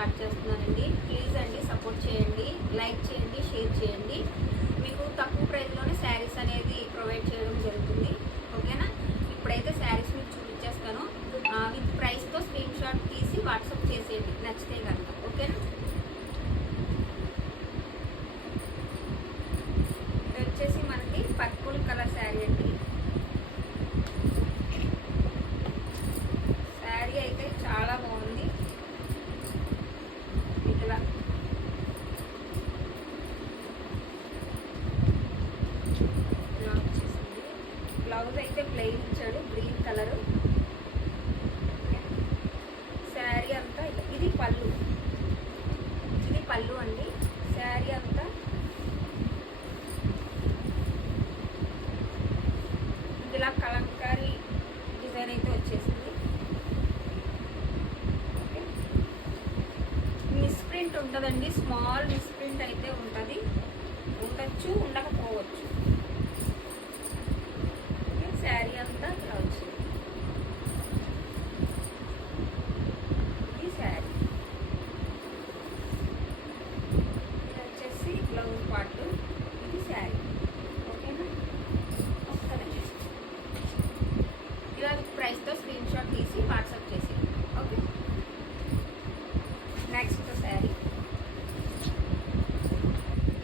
Start చేస్తున్నానండి. Please అండి support చేయండి, లైక్ చేయండి, షేర్ చేయండి. మీకు తక్కువ ప్రైస్లోనే శారీస్ అనేది ప్రొవైడ్ చేయడం జరుగుతుంది. ఓకేనా? ఇప్పుడైతే శారీస్ మీకు చూపించేస్తాను. విత్ ప్రైస్తో స్క్రీన్ షాట్ తీసి వాట్సాప్ చేసేయండి నచ్చితే కనుక. ఓకేనా? ఇది వచ్చేసి మనకి పర్పుల్ కలర్ శారీ అండి. శారీ అయితే చాలా బాగుంది. ఇలా వచ్చేసింది. బ్లౌజ్ అయితే ప్లెయిన్ ఇచ్చాడు, గ్రీన్ కలరు. శారీ అంతా ఇది పళ్ళు, ఇది పళ్ళు అండి. శారీ అంతా ఇలా కలంకారీ డిజైన్ అయితే వచ్చేసింది. మిస్ ప్రింట్ ఉంటుందండి, స్మాల్ మిస్ ప్రింట్ అయితే ఉంటుంది, ఉండొచ్చు ఉండకపోవచ్చు. శారీ అంతా ఇలా వచ్చింది. ఇది శారీ. ఇది వచ్చేసి బ్లౌజ్ పార్ట్, ఇది శారీ. ఓకేనా? ఒకసారి ఇలా ప్రైస్తో స్క్రీన్ షాట్ తీసి వాట్సాప్ చేసి. Okay, next sari.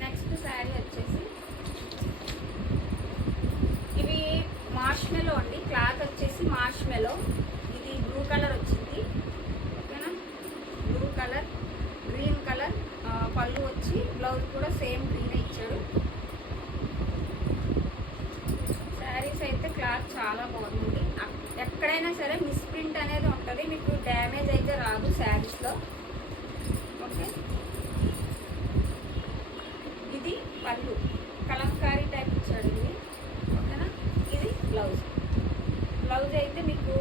Next sari వచ్చేసి ఇవి మార్ష్మెలో అండి. క్లాత్ వచ్చేసి మార్ష్మెలో. ఇది బ్లూ కలర్ వచ్చింది. ఓకేనా? బ్లూ కలర్, గ్రీన్ కలర్ పళ్ళు వచ్చి, బ్లౌజ్ కూడా సేమ్ గ్రీన్ ఇచ్చాడు. శారీస్ అయితే క్లాత్ చాలా బాగుంది. ఎక్కడైనా సరే మిస్ ప్రింట్ అనేది ఉంటుంది, మీకు డ్యామేజ్ అయితే రాదు శారీస్లో. ఓకే, ఇది పళ్ళు కలంకారీ టైప్ ఇచ్చాడు ఇది. ఓకేనా? ఇది బ్లౌజ్. బ్లౌజ్ అయితే మీకు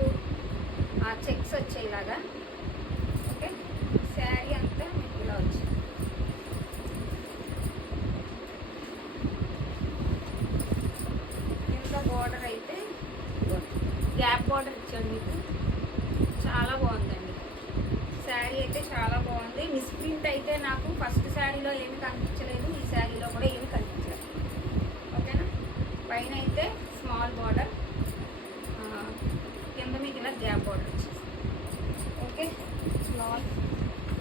ఆ చెక్స్ వచ్చేలాగా. ఓకే, శారీ అంతా మీకు ఇలా వచ్చింది. ఇంకా బార్డర్ అయితే గ్యాప్ బార్డర్ ఇచ్చాడు మీకు. చాలా బాగుందండి శారీ అయితే, చాలా బాగుంది. మిస్ ప్రింట్ అయితే నాకు ఫస్ట్ శారీలో ఏమి కనిపించలేదు, ఈ శారీలో కూడా ఏమి కనిపించలేదు. ఓకేనా? పైన అయితే స్మాల్ బార్డర్, కింద మీకు ఇలా గ్యాప్ బార్డర్ వచ్చేసి. ఓకే, స్మాల్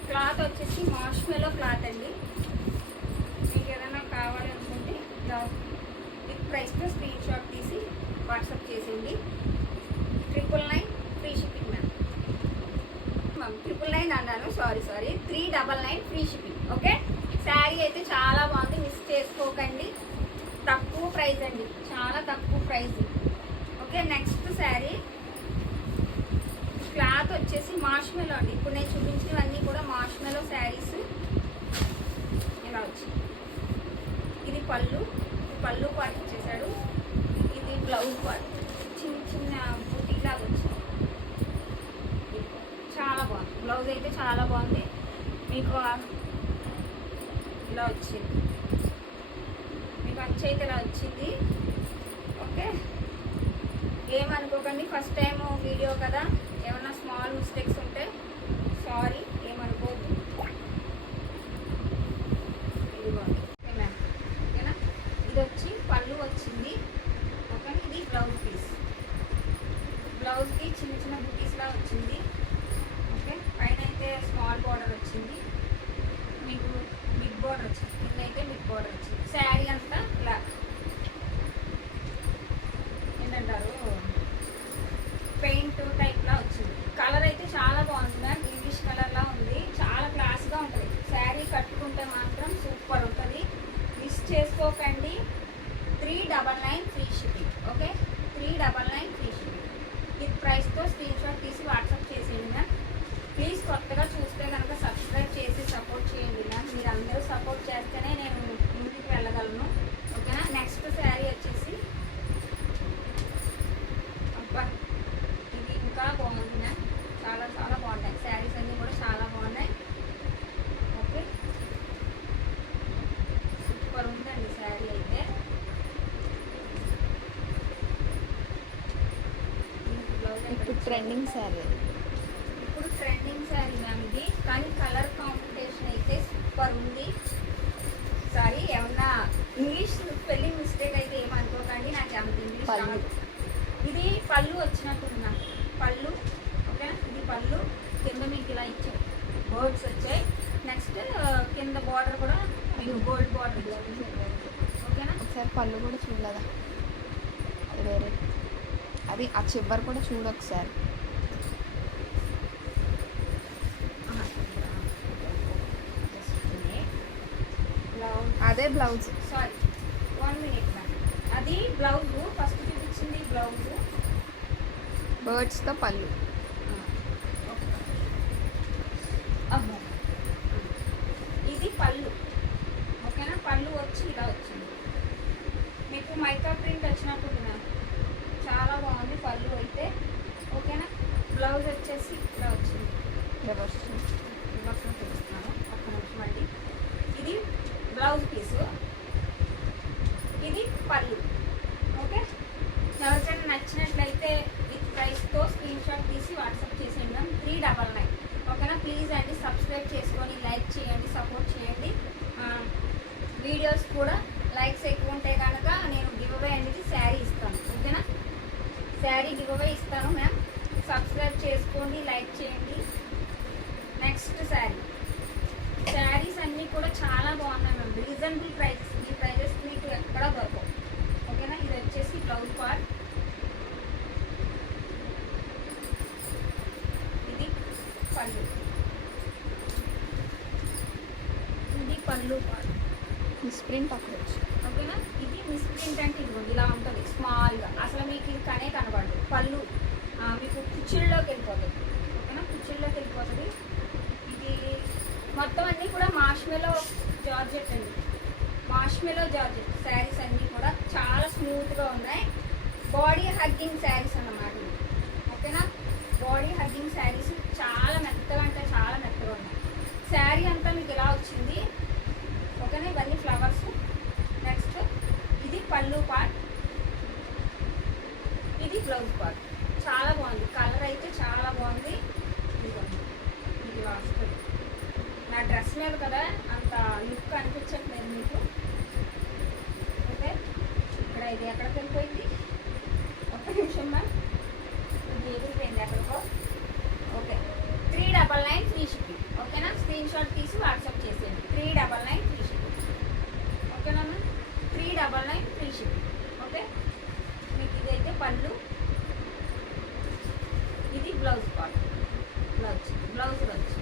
క్లాత్ వచ్చేసి మార్ష్మెలో క్లాత్ అండి. మీకు ఏదైనా కావాలి అనుకుంటే విత్ ప్రైస్తో స్క్రీన్ షాట్ తీసి వాట్సాప్ చేసేయండి. 999 ఫ్రీ షిప్పింగ్ మ్యామ్. 999 అన్నాను, sorry 399 free shipping. Okay, sari అయితే చాలా బాగుంది, మిస్ చేసుకోకండి. తక్కువ ప్రైస్ అండి, చాలా తక్కువ price. Okay, next sari. Cloth వచ్చేసి మార్ష్మెలో అండి. ఇప్పుడు నేను చూపించినవన్నీ కూడా మార్ష్మెలో శారీస్. ఇలా వచ్చింది. ఇది పళ్ళు, పళ్ళు పార్ట్ ఇచ్చేసాడు. ఇది బ్లౌజ్ పార్ట్, చిన్న చిన్న బూటీలాగా వచ్చింది. చాలా బాగుంది. బ్లౌజ్ అయితే చాలా బాగుంది. మీకు ఇలా వచ్చింది, మీకు అంచు అయితే ఇలా వచ్చింది. ఓకే, ఏమనుకోకండి, ఫస్ట్ టైం వీడియో కదా, ఏమన్నా స్మాల్ మిస్టేక్స్ ఉంటే సారీ, ఏమనుకోదు. ఇదిగోండి. ఓకేనా? ఇది వచ్చి పళ్ళు వచ్చింది. ఓకే, ఇది బ్లౌజ్ పీస్. బ్లౌజ్కి చిన్న చిన్న బుటీస్లా వచ్చింది. ఓకే, పైన అయితే స్మాల్ బార్డర్ వచ్చింది, మీకు బిగ్ బార్డర్ వచ్చింది, కింద అయితే బిగ్ బార్డర్ వచ్చింది. శారీ అంతా ఇలా ఏంటంటారు, పెయింట్ టైప్లా వచ్చింది. కలర్ అయితే చాలా బాగుంది మ్యామ్, ఇంగ్లీష్ కలర్లా ఉంది. చాలా క్లాస్గా ఉంటుంది. శారీ కట్టుకుంటే మాత్రం సూపర్ ఉంటుంది. మిస్ చేసుకోకండి. 399 free shipping. Okay, 399 free shipping. With ప్రైస్తో స్క్రీన్ షాట్ తీసి వాట్సాప్ చేసేయండి మ్యామ్. ప్లీజ్ కొత్తగా చూస్తే కనుక సబ్స్క్రైబ్ చేసి సపోర్ట్ చేయండి మ్యామ్. మీరు అందరూ సపోర్ట్ చేస్తేనే నేను ముందుకు వెళ్ళగలను. ఓకేనా? నెక్స్ట్ శారీ వచ్చేసి అబ్బా, ఇది ఇంకా బాగుంది మ్యామ్. చాలా చాలా బాగున్నాయి శారీస్ అన్నీ కూడా, చాలా బాగున్నాయి. ఓకే, సూపర్ ఉందండి శారీ అయితే. ఇప్పుడు ట్రెండింగ్ శారీ, ఇప్పుడు ట్రెండింగ్ రన్నింగ్ శారీ మ్యామ్ ఇది, కానీ కలర్ కాంబినేషన్ అయితే సూపర్ ఉంది. సారీ ఏమన్నా ఇంగ్లీష్ స్పెల్లింగ్ మిస్టేక్ అయితే ఏమనుకోకండి, నాకు అంత ఇంగ్లీష్ రాదు. ఇది పళ్ళు వచ్చినట్టుంది నాకు, పళ్ళు ఓకేనా. ఇది పళ్ళు, కింద మీకు ఇలా ఇచ్చాయి బర్డ్స్ వచ్చాయి. నెక్స్ట్ కింద బార్డర్ కూడా మీకు గోల్డ్ బార్డర్ ఓకేనా. ఒకసారి పళ్ళు కూడా చూడదా, అది వేరే, అది ఆ చివరి కూడా చూడు ఒకసారి. అదే బ్లౌజ్, సారీ 1 minute మ్యామ్. అది బ్లౌజ్ ఫస్ట్ చూపించింది బ్లౌజ్, బర్డ్స్తో పళ్ళు. అమ్మో ఇది పళ్ళు ఓకేనా. పళ్ళు వచ్చి ఇలా వచ్చింది మీకు మైకా ప్రింట్ వచ్చినప్పుడు మ్యామ్, చాలా బాగుంది పళ్ళు అయితే ఓకేనా. బ్లౌజ్ వచ్చేసి ఇలా వచ్చింది, రివర్స్ చూపిస్తున్నాను ఒక్క నిమిషం అండి. ఇది బ్లౌజ్ పీసు, ఇది పళ్ళు ఓకే. ఎవరికైనా నచ్చినట్లయితే విత్ ప్రైస్తో స్క్రీన్ షాట్ తీసి వాట్సాప్ చేసేయండి మ్యామ్. 399 ఓకేనా. ప్లీజ్ అండి సబ్స్క్రైబ్ చేసుకొని లైక్ చేయండి, సపోర్ట్ చేయండి. వీడియోస్ కూడా లైక్స్ ఎక్కువ ఉంటే కనుక నేను గివ్ అవే అనేది శారీ ఇస్తాను ఓకేనా. శారీ గివ్ అవే ఇస్తాను మ్యామ్. సబ్స్క్రైబ్ చేసుకోండి, లైక్ చేయండి. నెక్స్ట్ శారీ, శారీస్ అన్నీ కూడా చాలా బాగున్నాయి మ్యామ్, రీజనబుల్ ప్రైజెస్. ఈ ప్రైజెస్ మీకు ఎక్కడా దొరకవు ఓకేనా. ఇది వచ్చేసి బ్లౌజ్ పార్ట్, ఇది పళ్ళు, ఇది పళ్ళు పార్ట్. మిస్ ప్రింట్ అక్కడ వచ్చి ఓకేనా. ఇది మిస్ ప్రింట్ అంటే ఇదిగోండి ఇలా ఉంటుంది స్మాల్గా, అసలు మీకు ఇది కనే కనబడదు. పళ్ళు మీకు కుచ్చిళ్ళలోకి వెళ్ళిపోతుంది ఓకేనా, కుచ్చిళ్ళలోకి వెళ్ళిపోతుంది. ఇది మొత్తం అన్నీ కూడా మార్ష్మెలో జార్జెట్ అండి, మార్ష్మెలో జార్జెట్ శారీస్ అన్నీ కూడా చాలా స్మూత్గా ఉన్నాయి. బాడీ హగ్గింగ్ శారీస్ అన్నమాట ఓకేనా. బాడీ హగ్గింగ్ శారీస్ చాలా మెత్తగా అంటే చాలా మెత్తగా ఉన్నాయి. శారీ అంతా మీకు ఇలా వచ్చింది ఓకేనా. ఇవన్నీ ఫ్లవర్స్. నెక్స్ట్ ఇది పళ్ళు పార్ట్, ఇది బ్లౌజ్ పార్ట్. చాలా బాగుంది, కలర్ అయితే చాలా బాగుంది. ఇది వస్తుంది నా డ్రెస్ మీద కదా అంత లుక్ అనిపించట్లేదు మీకు ఓకే. ఇక్కడ ఇది ఎక్కడికి వెళ్ళిపోయింది, ఒక్క నిమిషం మ్యామ్, ఇది ఎగిరిపోయింది ఎక్కడికో ఓకే. 399 ఫ్రీ షిప్పింగ్ ఓకేనా. స్క్రీన్ షాట్ తీసి వాట్సాప్ చేసేయండి. 399 ఫ్రీ షిప్పింగ్ ఓకేనా మ్యామ్. 399 free shipping okay. మీకు ఇదైతే పళ్ళు, ఇది బ్లౌజ్ పార్ట్, బ్లౌజ్ వచ్చి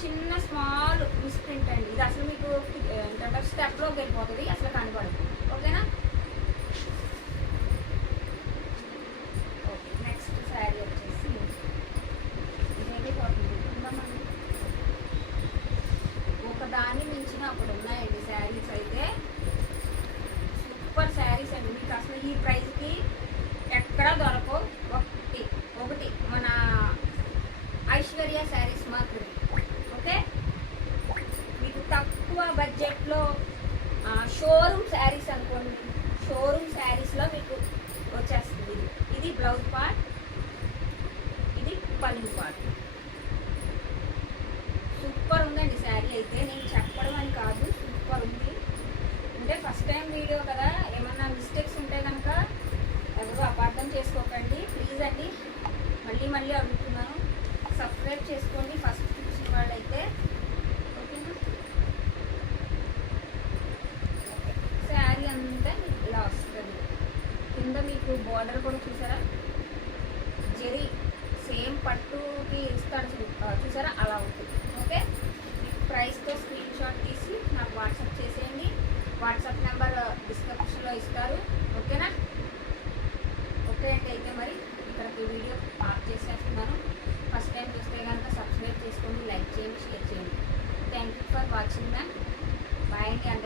చిన్న స్మాల్ మిస్ ప్రింట్ అండి. ఇది అసలు మీకు ఏంటంటే స్టెప్లోకి వెళ్ళిపోతుంది, అసలు కనపడదు ఓకేనా. ఓకే నెక్స్ట్ శారీ వచ్చేసి ఇదేంటి ఉందామండి. ఒకదాన్ని మించిన ఒకటి ఉన్నాయండి శారీస్ అయితే, సూపర్ శారీస్ అండి. మీకు అసలు ఈ ప్రైస్కి ఎక్కడా దొరకవు. ఒకటి మన ఐశ్వర్య శారీస్ మాత్రమే ఓకే. మీకు తక్కువ బడ్జెట్లో షోరూమ్ శారీస్ అనుకోండి, షోరూమ్ శారీస్లో మీకు వచ్చేస్తుంది. ఇది బ్లౌజ్ పార్ట్, ఇది పళ్ళు పార్ట్. సూపర్ ఉందండి శారీ అయితే, నేను చెప్పడం అని కాదు, సూపర్ ఉంది. అంటే ఫస్ట్ టైం వీడియో కదా, ఏమన్నా మిస్టేక్స్ ఉంటే కనుక ఎవరు అపార్థం చేసుకోకండి ప్లీజ్ అండి. మళ్ళీ అడుగుతున్నాను, సబ్స్క్రైబ్ చేసుకోండి ఫస్ట్ చూసిన వాళ్ళైతే ఓకేనా. శారీ అంతా ఇలా వస్తుంది, కింద మీకు బార్డర్ కూడా చూసారా, జరీ సేమ్ పట్టుకి ఇస్తాడు చూసారా, అలా ఉంటుంది ఓకే. మీకు ప్రైస్తో స్క్రీన్ షాట్ తీసి నాకు వాట్సాప్ చేసేయండి. వాట్సాప్ నెంబర్ డిస్క్రిప్షన్లో ఇస్తారు ఓకేనా. ఓకే అండి, అయితే మరి ఇక్కడికి వీడియో ఆఫ్ చేసేస్తున్నాను. ఫస్ట్ టైం చూస్తే కనుక సబ్స్క్రైబ్ చేసుకోండి, లైక్ చేయండి, షేర్ చేయండి. Thank you for watching ma'am. Bye అండి.